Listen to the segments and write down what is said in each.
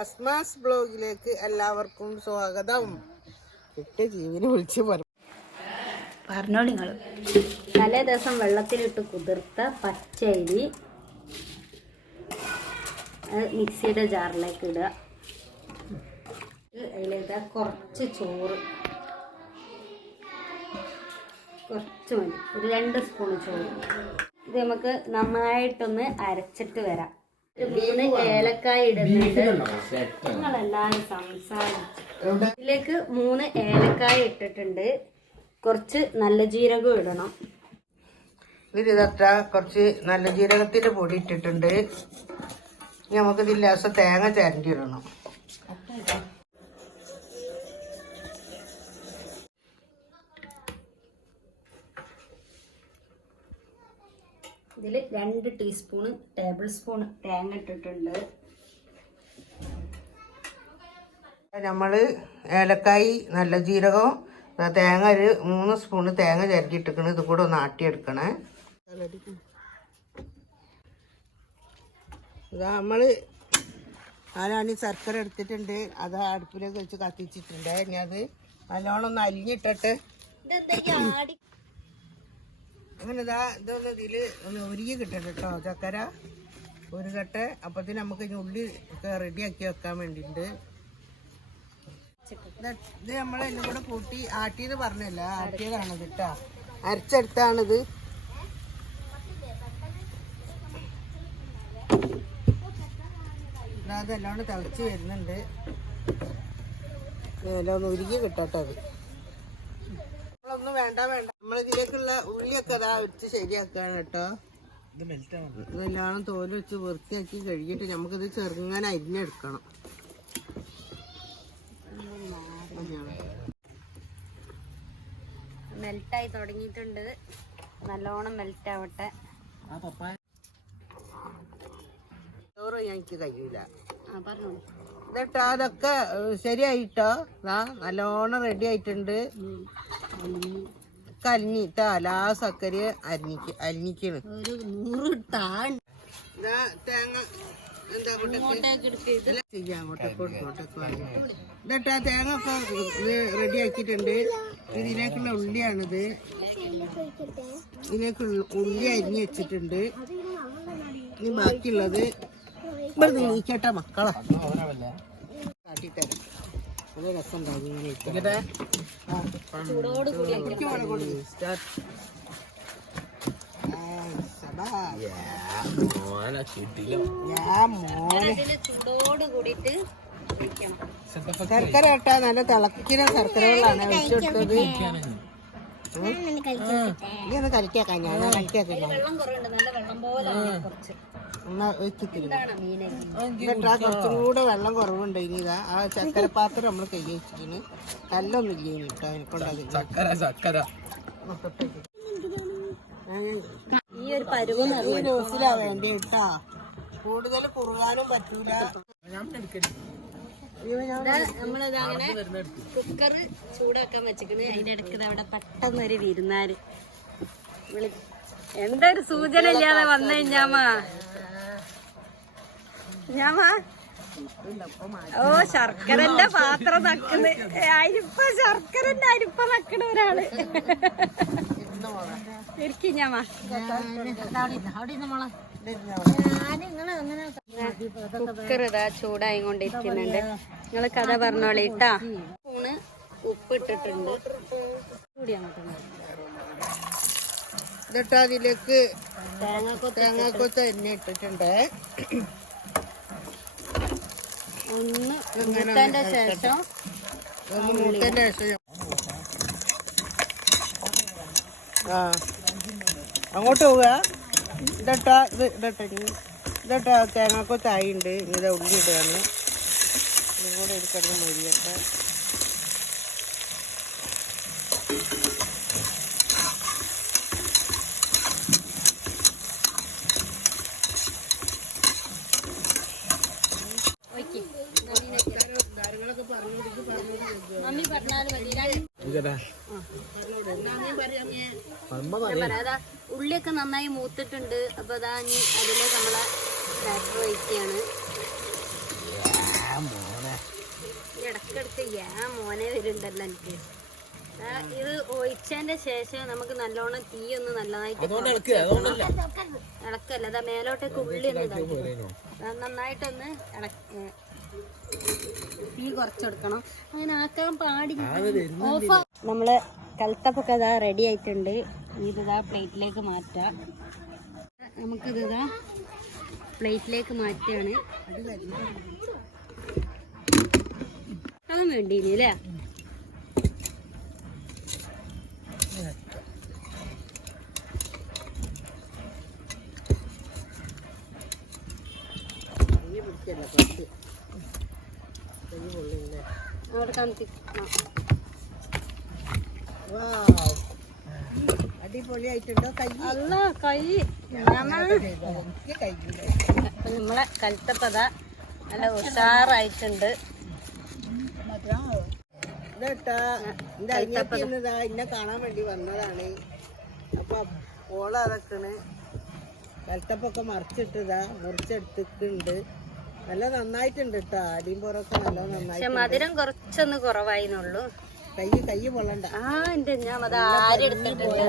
അസ്മാസ് ബ്ലോഗിലേക്ക് എല്ലാവർക്കും സ്വാഗതം. കിട്ടിയ ജീവനെ വിളിച്ച് പറഞ്ഞു പറഞ്ഞോ നിങ്ങൾ തലേ ദിവസം വെള്ളത്തിലിട്ട് കുതിർത്ത പച്ചരി മിക്സിയുടെ ജാറിലേക്ക് ഇടുക. അതിലിടുക കുറച്ച് ചോറ്. കുറച്ച് മതി. ഒരു രണ്ട് സ്പൂൺ ചോറ്. ഇത് നമുക്ക് നന്നായിട്ടൊന്ന് അരച്ചിട്ട് വരാം. മൂന്ന് ഏലക്കായ ഇടുന്നുണ്ട്. ഇതിലേക്ക് മൂന്ന് ഏലക്കായ ഇട്ടിട്ടുണ്ട്. കുറച്ച് നല്ല ജീരകം ഇടണം. ഇതിൽ കുറച്ച് നല്ല ജീരകത്തിന്റെ പൊടി ഇട്ടിട്ടുണ്ട്. ഇനി നമുക്ക് ഇതില്ലാസം തേങ്ങ ചരണ്ടി ഇടണം ഇതിൽ രണ്ട് ടീസ്പൂണ് ടേബിൾ സ്പൂൺ തേങ്ങ ഇട്ടിട്ടുണ്ട് നമ്മൾ ഏലക്കായി നല്ല ജീരകവും തേങ്ങ ഒരു മൂന്ന് സ്പൂണ് തേങ്ങ ചരണ്ടി ഇട്ടിക്കണ് ഇത് കൂടെ ഒന്ന് ആട്ടിയെടുക്കണേ. ഇതാ നമ്മൾ ആരാണ് ഈ ശർക്കര എടുത്തിട്ടുണ്ട്. അത് അടുപ്പിലേക്ക് വെച്ച് കത്തിച്ചിട്ടുണ്ട്. ഇനി അത് നല്ലോണം ഒന്ന് അലിഞ്ഞിട്ടിട്ട് അങ്ങനെ ഇതാ ഇതൊന്ന് ഇതിൽ ഒന്ന് ഒരുക്കി കിട്ടണം കേട്ടോ ചക്കര. ഒരു കട്ട. അപ്പത്തിന് നമുക്ക് ഉള്ളി ഒക്കെ റെഡിയാക്കി വെക്കാൻ വേണ്ടിയിട്ടുണ്ട്. ഇത് നമ്മൾ എല്ലാം കൂടെ കൂട്ടി ആട്ടിയത് പറഞ്ഞല്ല ആട്ടിയതാണത് കേട്ടോ. അരച്ചെടുത്താണിത്. അതെല്ലാം കൂടെ തിളച്ച് വരുന്നുണ്ട്. എല്ലാം ഒന്ന് ഉരുകി കിട്ടട്ടോ അത്. നമ്മളൊന്നും വേണ്ട വേണ്ട. നമ്മൾ ഇതിലേക്കുള്ള ഉള്ളിയൊക്കെ അതാ വെച്ച് ശരിയാക്കാണ് കേട്ടോ. ഇതെല്ലാം തോൽ വെച്ച് വൃത്തിയാക്കി കഴുകിയിട്ട് നമുക്കിത് ചെറുങ്ങനെ അരിഞ്ഞെടുക്കണം. മെൽറ്റായി തുടങ്ങിയിട്ടുണ്ട്. നല്ലോണം മെൽറ്റ് ആവട്ടെ ചോറ് കഴിയൂല. എന്നിട്ട് അതൊക്കെ ശരിയായിട്ടോ? ദാ നല്ലോണം റെഡി ആയിട്ടുണ്ട്. കലിഞ്ഞിട്ടാ ലാ സക്കര അരിഞ്ഞിക്ക് അരിഞ്ഞിക്കണ്. ഒരു നൂറ് ഇതാ തേങ്ങ തേങ്ങ ഒക്കെ റെഡി ആക്കിയിട്ടുണ്ട്. ഇതിലേക്കുള്ള ഉള്ളിയാണിത്. ഇതിലേക്കുള്ള ഉള്ളി അരിഞ്ഞ് വെച്ചിട്ടുണ്ട്. ഇനി ബാക്കിയുള്ളത് ഇവിടെ നീക്കട്ടെ മക്കളെ. ചൂടോട് കൂടിയിട്ട് വെക്കണം ശർക്കര ഇട്ടാ നല്ല തിളക്കിന ശർക്കര വെള്ളമാണ് വെച്ചെടുത്തത് നീ ഒന്ന് കളിക്കാക്കാം ഞാൻ. കളിക്കാക്കാം എന്നിട്ടാ കുറച്ചും കൂടെ വെള്ളം കുറവുണ്ട് ഇനി ഇതാ. ആ ചക്കര പാത്രം നമ്മൾ കൈ വെച്ചിട്ട് കല്ലൊന്നും ഇല്ല കേട്ടോ എനിക്കുണ്ടത് ഈ ഒരു പരുവം ഈ ന്യൂസിലാ വേണ്ടി കേട്ടാ കൂടുതൽ കുറുകാനും പറ്റൂല. നമ്മളിതങ്ങനെ കുക്കർ ചൂടാക്കാൻ വെച്ചിക്കണ് അതിന്റെ ഇടയ്ക്ക് അവിടെ പെട്ടെന്ന് ഒരു വിരുന്നാര് എന്തൊരു എന്താ ഒരു സൂചന ഇല്ലാതെ വന്നു കഴിഞ്ഞാമാ ഞാമാ ഓ ശർക്കരന്റെ പാത്രം നക്കണ് അരിപ്പ ശർക്കരന്റെ അരിപ്പ നക്കണ ഒരാൾ. ഇരിക്കും ഞാമാ കുക്കർ ചൂടായി കൊണ്ടിരിക്കുന്നുണ്ട് നിങ്ങൾ കഥ പറഞ്ഞോളി ഇട്ടാ സ്പൂണ് ഉപ്പ് ഇട്ടിട്ടുണ്ട് എന്നിട്ട് അതിലേക്ക് തേങ്ങാക്കൊത്ത് എണ്ണ ഇട്ടിട്ടുണ്ട്. ഒന്ന് മൂത്തന്റെ ശേഷം മൂത്തന്റെ ശേഷം ആ. അങ്ങോട്ട് പോവുക. ഇതട്ടാ ഇത് ഇതട്ടെ ഇതട്ട തേങ്ങാക്കോ ചായ ഉണ്ട് ഇങ്ങനെ ഉള്ളി ഇടുകയാണ്. ഇതും കൂടെ എടുക്കണം മൊരിയട്ടെ മമ്മി പറഞ്ഞാലും മതി രണ്ട് ഞാൻ പറയാം അതാ ഉള്ളിയൊക്കെ നന്നായി മൂത്തിട്ടുണ്ട്. അപ്പൊ അതാ ഇനി അതിലേക്ക് നമ്മളെ ബാറ്റർ ഒഴിക്കുകയാണ് ആ മോനെ. വരുന്നുണ്ടല്ലോ എനിക്ക്. ഇത് ഒഴിച്ചതിന്റെ ശേഷം നമുക്ക് നല്ലോണം തീ ഒന്ന് നല്ലതായിട്ട് ഇളക്കല്ല അതാ മേലോട്ടേക്ക് ഉള്ളി ഒന്ന് നന്നായിട്ടൊന്ന് ഇളക്ക ഏ, തീ കുറച്ചെടുക്കണം. അങ്ങനെ ആക്കാൻ പാടില്ല. ഓഫ്. നമ്മൾ കൽത്തപ്പൊക്കെ ഇതാ റെഡി ആയിട്ടുണ്ട്. ഇതാ പ്ലേറ്റിലേക്ക് മാറ്റാം. നമുക്കിത് ഇതാ പ്ലേറ്റിലേക്ക് മാറ്റുകയാണ്. അതും വേണ്ടിയില്ലേ അല്ലേ കൈ പിടിക്കല്ല കുറച്ച് കൈ പൊള്ളില്ലേ അവിടെ. വാവ്. അടിപൊളിയായിട്ടുണ്ടോ കൈ അല്ല കൈ നമ്മളെ കൽത്തപ്പത നല്ല ഉഷാറായിട്ടുണ്ട് ഇതാ എന്റെ അനിയത്തി ഇന്നതാ ഇന്നെ കാണാൻ വേണ്ടി വന്നതാണ് അപ്പൊ ഓള അതൊക്കെയാണ് കൽത്തപ്പൊക്കെ മറിച്ചിട്ടതാ മുറിച്ചെടുത്തിട്ടുണ്ട് നല്ല നന്നായിട്ടുണ്ട് കേട്ടോ അടിയും പുറമൊക്കെ നല്ല നന്നായി പക്ഷെ മധുരം കുറച്ചൊന്ന് കുറവായിന്നുള്ളൂ. കൈ കൈ പൊള്ളണ്ട. ആ എന്റെ ഞാൻ അത് ആരെടുത്തിട്ടുണ്ട്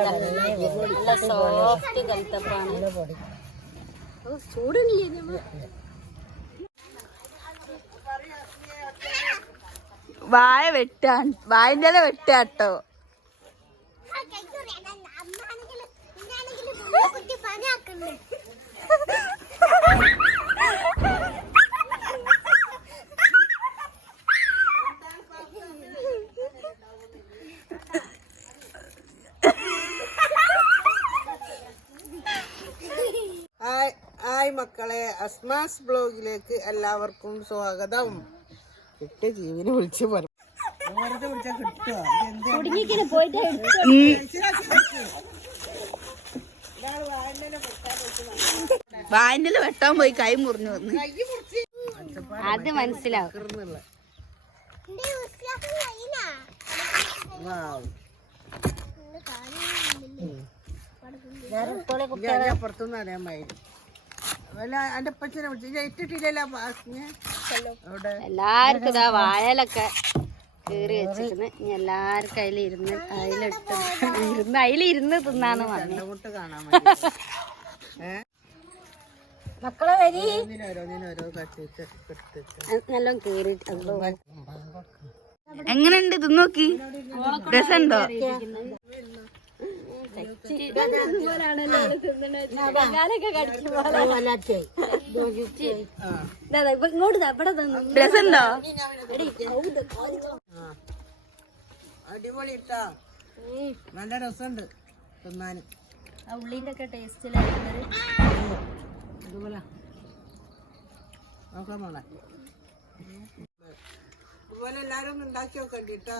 നല്ല സോഫ്റ്റ് കൽത്തപ്പാണ്. ഓ ചൂടില്ലേ ഞമ്മ വായ വെട്ടാൻ വായന്റെ വെട്ടാട്ടോ ഹായ് മക്കളെ അസ്മാസ് ബ്ലോഗിലേക്ക് എല്ലാവർക്കും സ്വാഗതം. കിട്ടിയ ജീവനെ വിളിച്ച് പറഞ്ഞു വെട്ടാൻ പോയി കൈ മുറിഞ്ഞു വന്ന്. അത് മനസ്സിലാവും. ഞാൻ അപ്പുറത്തുനിന്ന് അറിയാൻ എല്ലാവർക്കും ഇതാ വായലൊക്കെ കീറി വെച്ചിരുന്ന് ഇനി എല്ലാവർക്കും അതിൽ ഇരുന്ന് അതിലിട്ട് ഇരുന്ന് അതിലിരുന്ന് തിന്നാന്ന് പറഞ്ഞു. മക്കളെ വരി. നല്ല കീറി എങ്ങനെയുണ്ട്? ഇത് നോക്കി രസമുണ്ടോ? ഇങ്ങോട്ട് ദാ, ഇവിടെ തന്നു രസമുണ്ടോ അടിപൊളി ഇട്ടാ നല്ല രസമുണ്ട് തിന്നാന്. ആ ഉള്ളിന്റെ ഒക്കെ ടേസ്റ്റിലായിരുന്നത് ഇതുപോലെ. നോക്കാം മോളെ. ഇതുപോലെ എല്ലാരും ഉണ്ടാക്കി നോക്കണ്ടിട്ടാ